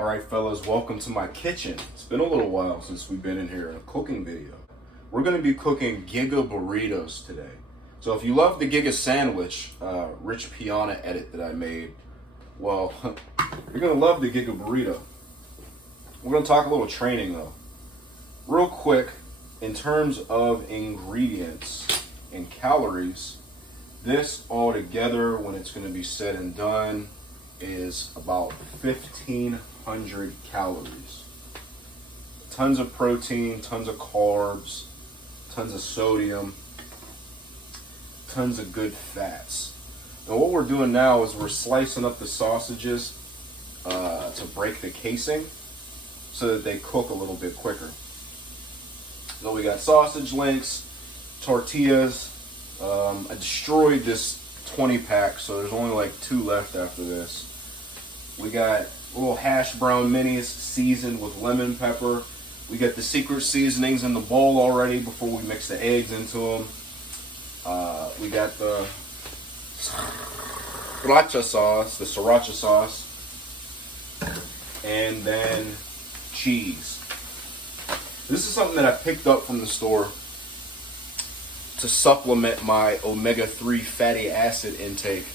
All right, fellas, welcome to my kitchen. It's been a little while since we've been in here in a cooking video. We're gonna be cooking Giga burritos today. So if you love the Giga sandwich, Rich Piana edit that I made, well, you're gonna love the Giga burrito. We're gonna talk a little training though. Real quick, in terms of ingredients and calories, this all together, when it's gonna be said and done, is about 1,500 calories. Tons of protein, tons of carbs, tons of sodium, tons of good fats. And what we're doing now is we're slicing up the sausages to break the casing so that they cook a little bit quicker. So we got sausage links, tortillas. I destroyed this 20 pack, so there's only like 2 left after this. We got little hash brown minis seasoned with lemon pepper. We got the secret seasonings in the bowl already before we mix the eggs into them. We got the sriracha sauce, and then cheese. This is something that I picked up from the store to supplement my omega-3 fatty acid intake.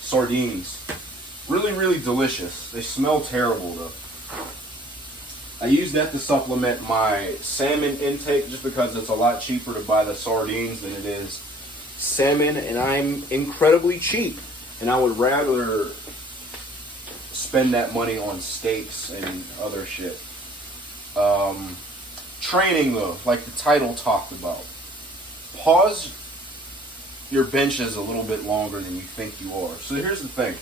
Sardines. Really, really delicious. They smell terrible though. I use that to supplement my salmon intake just because it's a lot cheaper to buy the sardines than it is salmon, and I'm incredibly cheap. And I would rather spend that money on steaks and other shit. Training though, like the title talked about. Pause your benches a little bit longer than you think you are. So here's the thing.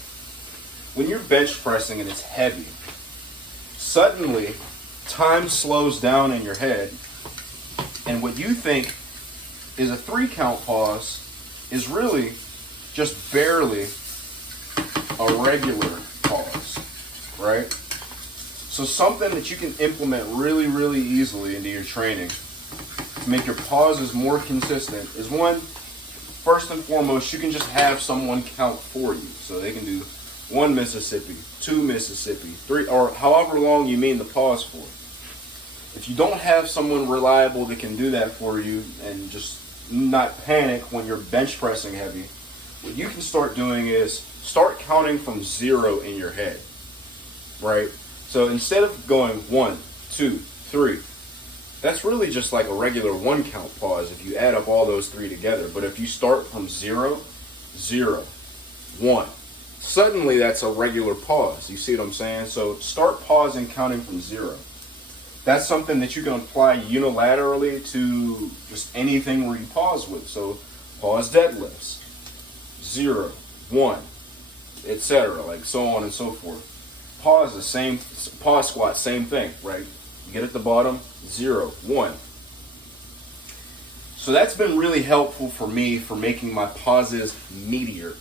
When you're bench pressing and it's heavy, suddenly time slows down in your head, and what you think is a 3 count pause is really just barely a regular pause, right? So something that you can implement really, really easily into your training to make your pauses more consistent is one, first and foremost, you can just have someone count for you. So they can do 1 Mississippi, 2 Mississippi, 3, or however long you mean the pause for. If you don't have someone reliable that can do that for you and just not panic when you're bench pressing heavy, what you can start doing is start counting from 0 in your head, right? So instead of going 1, 2, 3, that's really just like a regular 1 count pause if you add up all those 3 together. But if you start from 0, 0, 1, suddenly that's a regular pause. You see what I'm saying? So start pausing, counting from 0. That's something that you can apply unilaterally to just anything where you pause with. So pause deadlifts, 0, 1, etc., like so on and so forth. Pause the same, pause squat, same thing, right? You get at the bottom, 0, 1. So that's been really helpful for me for making my pauses meatier.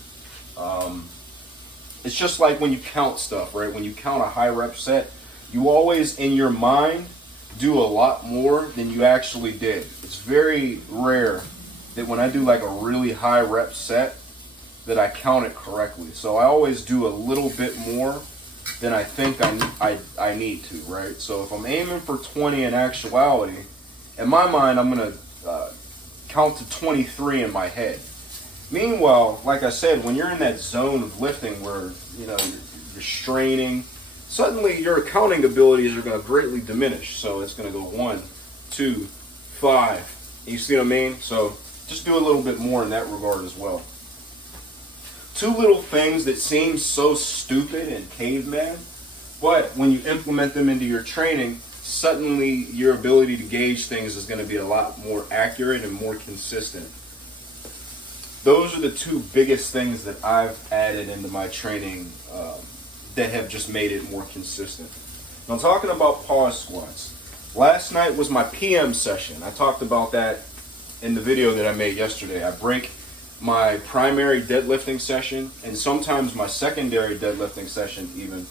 It's just like when you count stuff, right? When you count a high rep set, you always in your mind do a lot more than you actually did. It's very rare that when I do like a really high rep set that I count it correctly. So I always do a little bit more than I think I need to, right? So if I'm aiming for 20 in actuality, in my mind I'm gonna count to 23 in my head. Meanwhile, like I said, when you're in that zone of lifting where you're straining, suddenly your counting abilities are going to greatly diminish. So it's going to go 1, 2, 5. You see what I mean? So just do a little bit more in that regard as well. 2 little things that seem so stupid and caveman, but when you implement them into your training, suddenly your ability to gauge things is going to be a lot more accurate and more consistent. Those are the 2 biggest things that I've added into my training that have just made it more consistent. Now, talking about pause squats. Last night was my PM session. I talked about that in the video that I made yesterday. I break my primary deadlifting session and sometimes my secondary deadlifting session even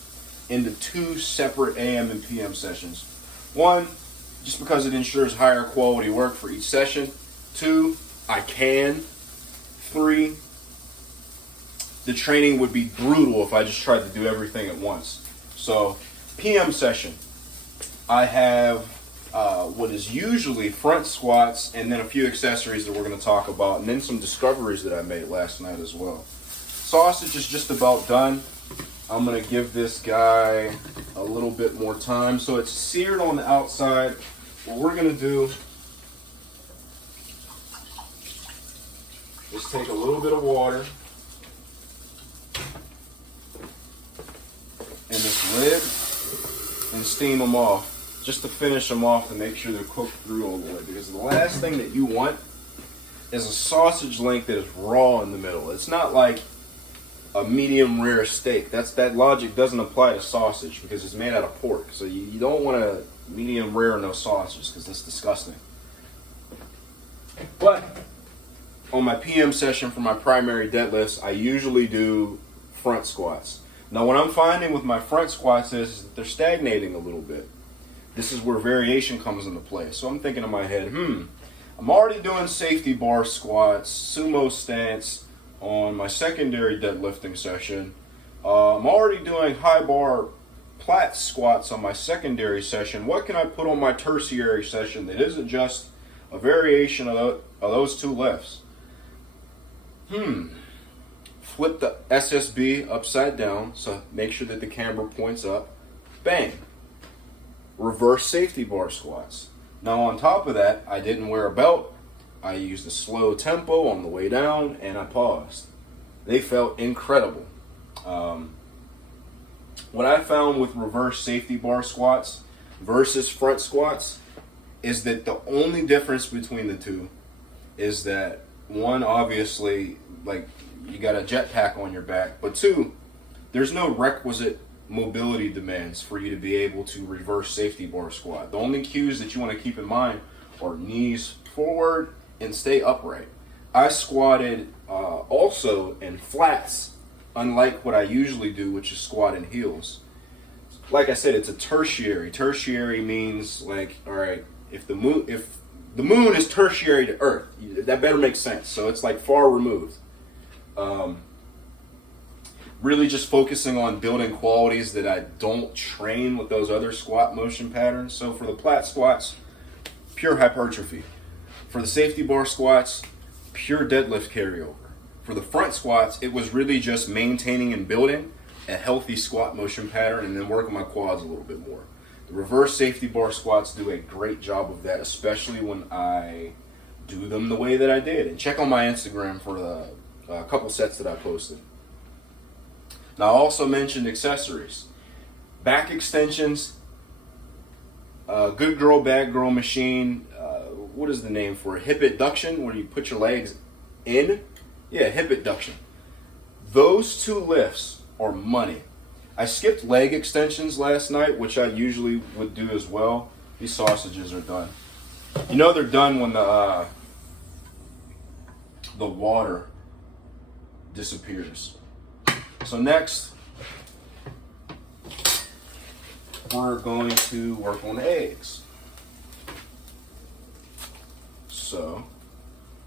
into 2 separate AM and PM sessions. 1, just because it ensures higher quality work for each session. 2, I can. 3, the training would be brutal if I just tried to do everything at once. So PM session. I have what is usually front squats and then a few accessories that we're going to talk about, and then some discoveries that I made last night as well. Sausage is just about done. I'm going to give this guy a little bit more time. So it's seared on the outside. What we're going to do is take a little bit of water in this lid and steam them off, just to finish them off and make sure they're cooked through all the way. Because the last thing that you want is a sausage link that is raw in the middle. It's not like a medium rare steak. That logic doesn't apply to sausage because it's made out of pork. So you don't want a medium rare no sausage because that's disgusting. But on my PM session for my primary deadlifts, I usually do front squats. Now what I'm finding with my front squats is that they're stagnating a little bit. This is where variation comes into play. So I'm thinking in my head, I'm already doing safety bar squats, sumo stance on my secondary deadlifting session. I'm already doing high bar plat squats on my secondary session. What can I put on my tertiary session that isn't just a variation of those two lifts? Flip the SSB upside down, so make sure that the camera points up. Bang. Reverse safety bar squats. Now on top of that, I didn't wear a belt. I used a slow tempo on the way down and I paused. They felt incredible. What I found with reverse safety bar squats versus front squats is that the only difference between the two is that one, obviously, like you got a jetpack on your back, but two, there's no requisite mobility demands for you to be able to reverse safety bar squat. The only cues that you want to keep in mind are knees forward and stay upright. I squatted also in flats, unlike what I usually do, which is squat in heels. Like I said, it's a tertiary. Tertiary means like, all right, if the moon is tertiary to Earth, that better make sense. So it's like far removed. Really just focusing on building qualities that I don't train with those other squat motion patterns. So for the plat squats, pure hypertrophy. For the safety bar squats, pure deadlift carryover. For the front squats, it was really just maintaining and building a healthy squat motion pattern and then working my quads a little bit more. The reverse safety bar squats do a great job of that, especially when I do them the way that I did. And check on my Instagram for the couple sets that I posted. Now, I also mentioned accessories. Back extensions, good girl, bad girl machine. What is the name for it? Hip adduction, where you put your legs in. Yeah, hip adduction. Those two lifts are money. I skipped leg extensions last night, which I usually would do as well. These sausages are done. You know they're done when the water disappears. So next, we're going to work on eggs. So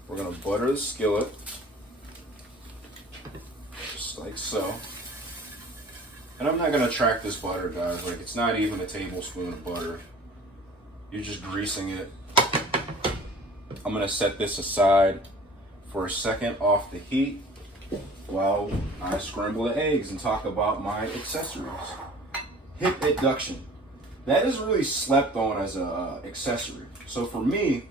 we're going to butter the skillet, just like so. And I'm not going to track this butter, guys. Like, it's not even a tablespoon of butter. You're just greasing it. I'm going to set this aside for a second off the heat while I scramble the eggs and talk about my accessories. Hip adduction. That is really slept on as a accessory. So for me,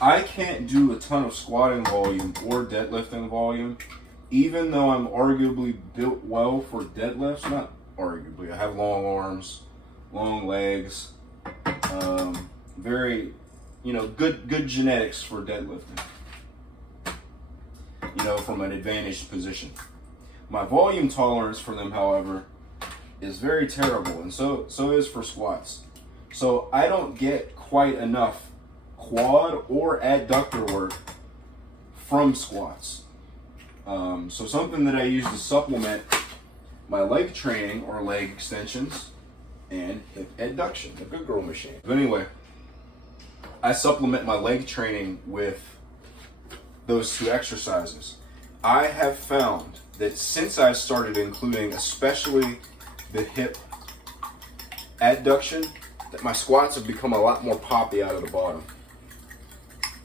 I can't do a ton of squatting volume or deadlifting volume, even though I'm arguably built well for deadlifts. Not arguably. I have long arms, long legs, very, good genetics for deadlifting. From an advantaged position. My volume tolerance for them, however, is very terrible, and so is for squats. So I don't get quite enough quad or adductor work from squats. So something that I use to supplement my leg training or leg extensions and hip adduction, the good girl machine. But anyway, I supplement my leg training with those two exercises. I have found that since I've started including especially the hip adduction, that my squats have become a lot more poppy out of the bottom.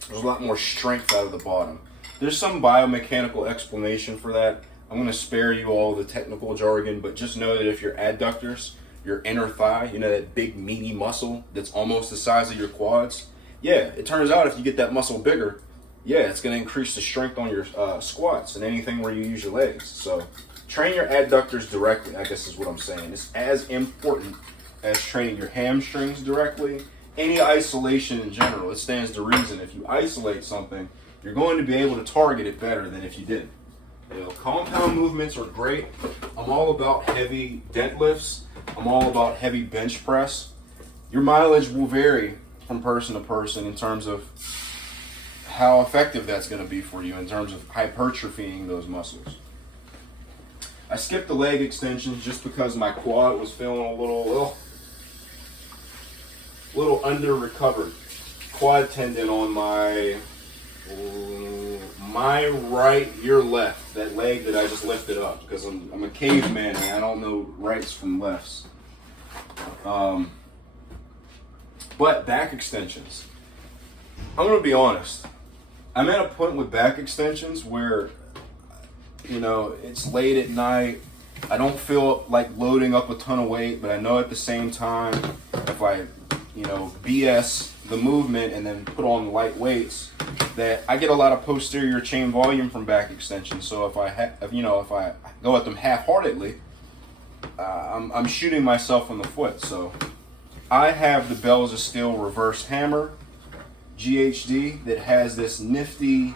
There's a lot more strength out of the bottom. There's some biomechanical explanation for that. I'm going to spare you all the technical jargon, but just know that if your adductors, your inner thigh, you know, that big meaty muscle that's almost the size of your quads, yeah, it turns out if you get that muscle bigger, yeah, it's going to increase the strength on your squats and anything where you use your legs. So train your adductors directly, I guess is what I'm saying. It's as important as training your hamstrings directly. Any isolation in general, it stands to reason. If you isolate something, you're going to be able to target it better than if you didn't. You know, compound movements are great. I'm all about heavy deadlifts. I'm all about heavy bench press. Your mileage will vary from person to person in terms of how effective that's going to be for you in terms of hypertrophying those muscles. I skipped the leg extensions just because my quad was feeling a little under recovered. Quad tendon on my right, your left, that leg that I just lifted up, because I'm a caveman and I don't know rights from lefts. But back extensions, I'm going to be honest. I'm at a point with back extensions where, you know, it's late at night. I don't feel like loading up a ton of weight, but I know at the same time, if I, you know, BS the movement and then put on light weights, that I get a lot of posterior chain volume from back extensions. So if I go at them half-heartedly, I'm shooting myself in the foot. So I have the Bells of Steel reverse hammer GHD that has this nifty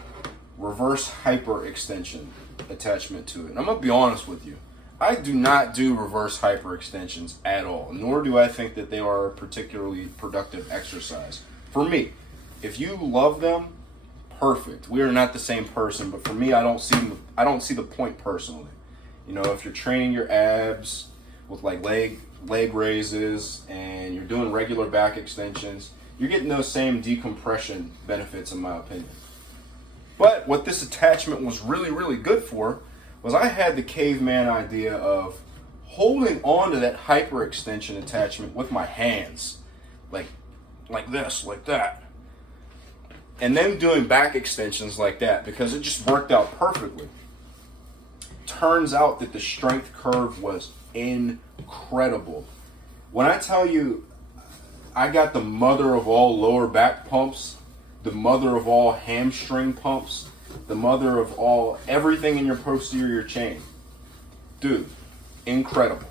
reverse hyper extension attachment to it. And I'm gonna be honest with you, I do not do reverse hyper extensions at all, nor do I think that they are a particularly productive exercise. For me, if you love them, perfect. We are not the same person, but for me, I don't see the point personally. You know, if you're training your abs with like leg raises and you're doing regular back extensions, you're getting those same decompression benefits in my opinion. But what this attachment was really, really good for was I had the caveman idea of holding on to that hyperextension attachment with my hands, like this, like that, and then doing back extensions like that, because it just worked out perfectly. Turns out that the strength curve was incredible. When I tell you I got the mother of all lower back pumps, the mother of all hamstring pumps, the mother of all everything in your posterior chain. Dude, incredible.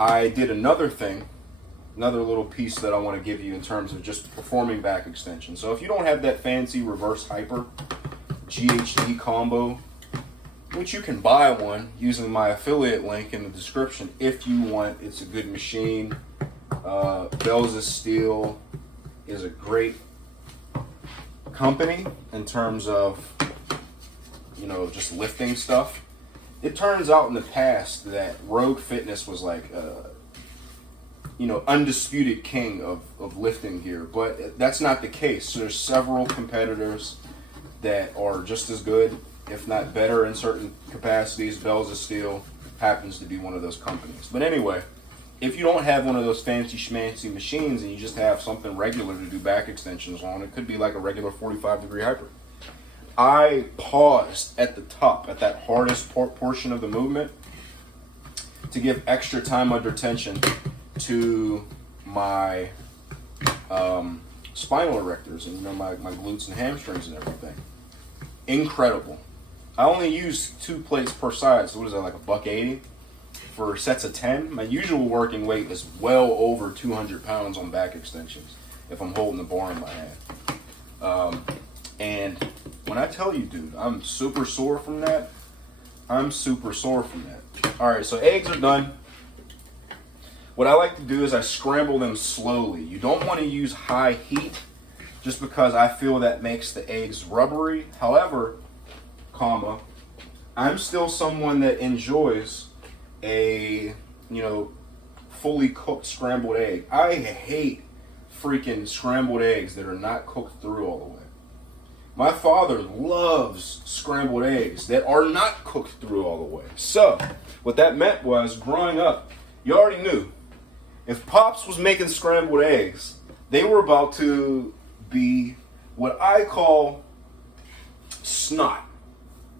I did another thing, another little piece that I want to give you in terms of just performing back extension. So if you don't have that fancy reverse hyper GHD combo, which you can buy one using my affiliate link in the description if you want, it's a good machine. Bells of Steel is a great company in terms of, you know, just lifting stuff. It turns out in the past that Rogue Fitness was like you know, undisputed king of lifting gear, but that's not the case. So there's several competitors that are just as good, if not better in certain capacities. Bells of Steel happens to be one of those companies. But anyway, if you don't have one of those fancy schmancy machines and you just have something regular to do back extensions on, it could be like a regular 45-degree hyper. I paused at the top, at that hardest portion of the movement, to give extra time under tension to my spinal erectors and, you know, my glutes and hamstrings and everything. Incredible. I only use 2 plates per side, so what is that, like $1.80 for sets of 10? My usual working weight is well over 200 pounds on back extensions if I'm holding the bar in my hand. And when I tell you, dude, I'm super sore from that. I'm super sore from that. All right, so eggs are done. What I like to do is I scramble them slowly. You don't want to use high heat just because I feel that makes the eggs rubbery. However, I'm still someone that enjoys a, you know, fully cooked scrambled egg. I hate freaking scrambled eggs that are not cooked through all the way. My father loves scrambled eggs that are not cooked through all the way. So what that meant was, growing up, you already knew If Pops was making scrambled eggs, they were about to be what I call snot.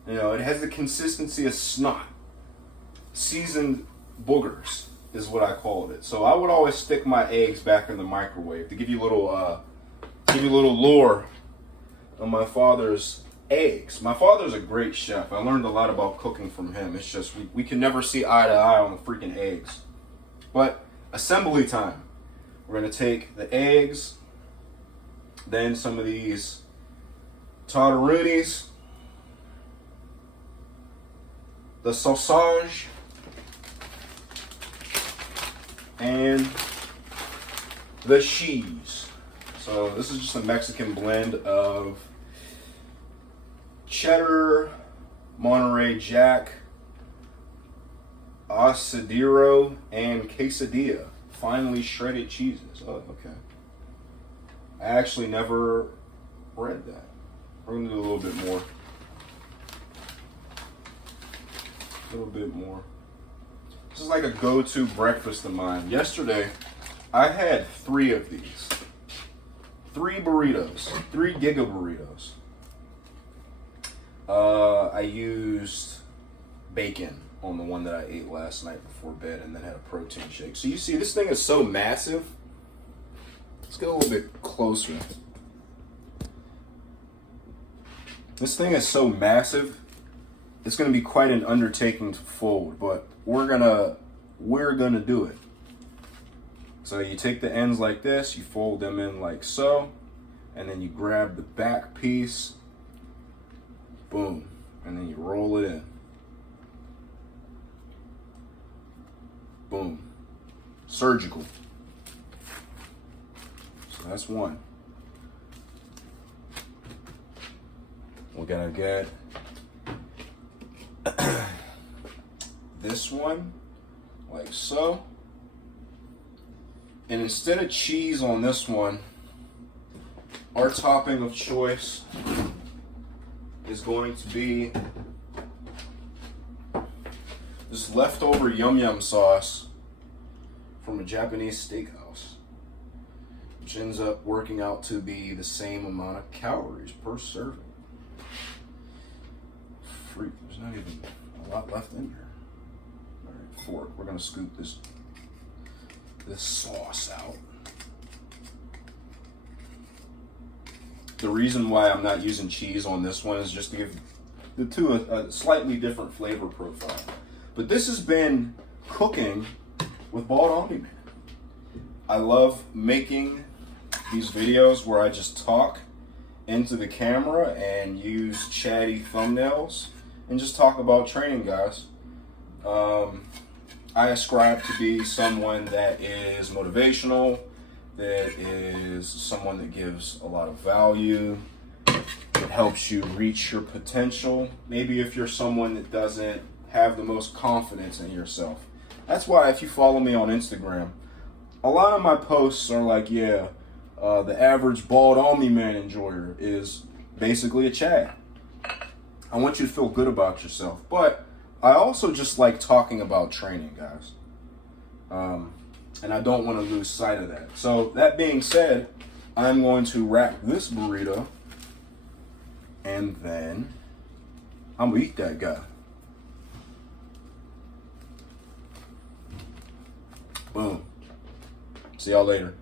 You know, it has the consistency of snot. Seasoned boogers is what I called it. So I would always stick my eggs back in the microwave to give you a little lore on my father's eggs. My father's a great chef. I learned a lot about cooking from him. It's just we can never see eye to eye on the freaking eggs. But assembly time. We're gonna take the eggs, then some of these tartarunis, the sausage, and the cheese. So this is just a Mexican blend of cheddar, Monterey Jack, asadero, and quesadilla. Finely shredded cheeses. Oh, okay. I actually never read that. We're gonna do a little bit more. A little bit more. This is like a go-to breakfast of mine. Yesterday, I had 3 of these. 3 burritos. 3 Giga burritos. I used bacon on the one that I ate last night before bed, and then had a protein shake. So you see, this thing is so massive. Let's get a little bit closer. This thing is so massive. It's going to be quite an undertaking to fold, but we're gonna do it. So you take the ends like this, you fold them in like so, and then you grab the back piece, boom, and then you roll it in. Boom. Surgical. So that's one. We're gonna get this one like so. And instead of cheese on this one, our topping of choice is going to be this leftover yum yum sauce from a Japanese steakhouse, which ends up working out to be the same amount of calories per serving. Freak, there's not even a lot left in here. All right, fork. We're gonna scoop this sauce out. The reason why I'm not using cheese on this one is just to give the two a slightly different flavor profile. But this has been cooking with Bald Omni-Man. I love making these videos where I just talk into the camera and use chatty thumbnails and just talk about training, guys. I ascribe to be someone that is motivational, that is someone that gives a lot of value, that helps you reach your potential. Maybe if you're someone that doesn't have the most confidence in yourself. That's why if you follow me on Instagram, a lot of my posts are like, the average Bald Omni-Man enjoyer is basically a Chad. I want you to feel good about yourself, but I also just like talking about training, guys. And I don't want to lose sight of that. So that being said, I'm going to wrap this burrito, and then I'm gonna eat that guy. Boom. See y'all later.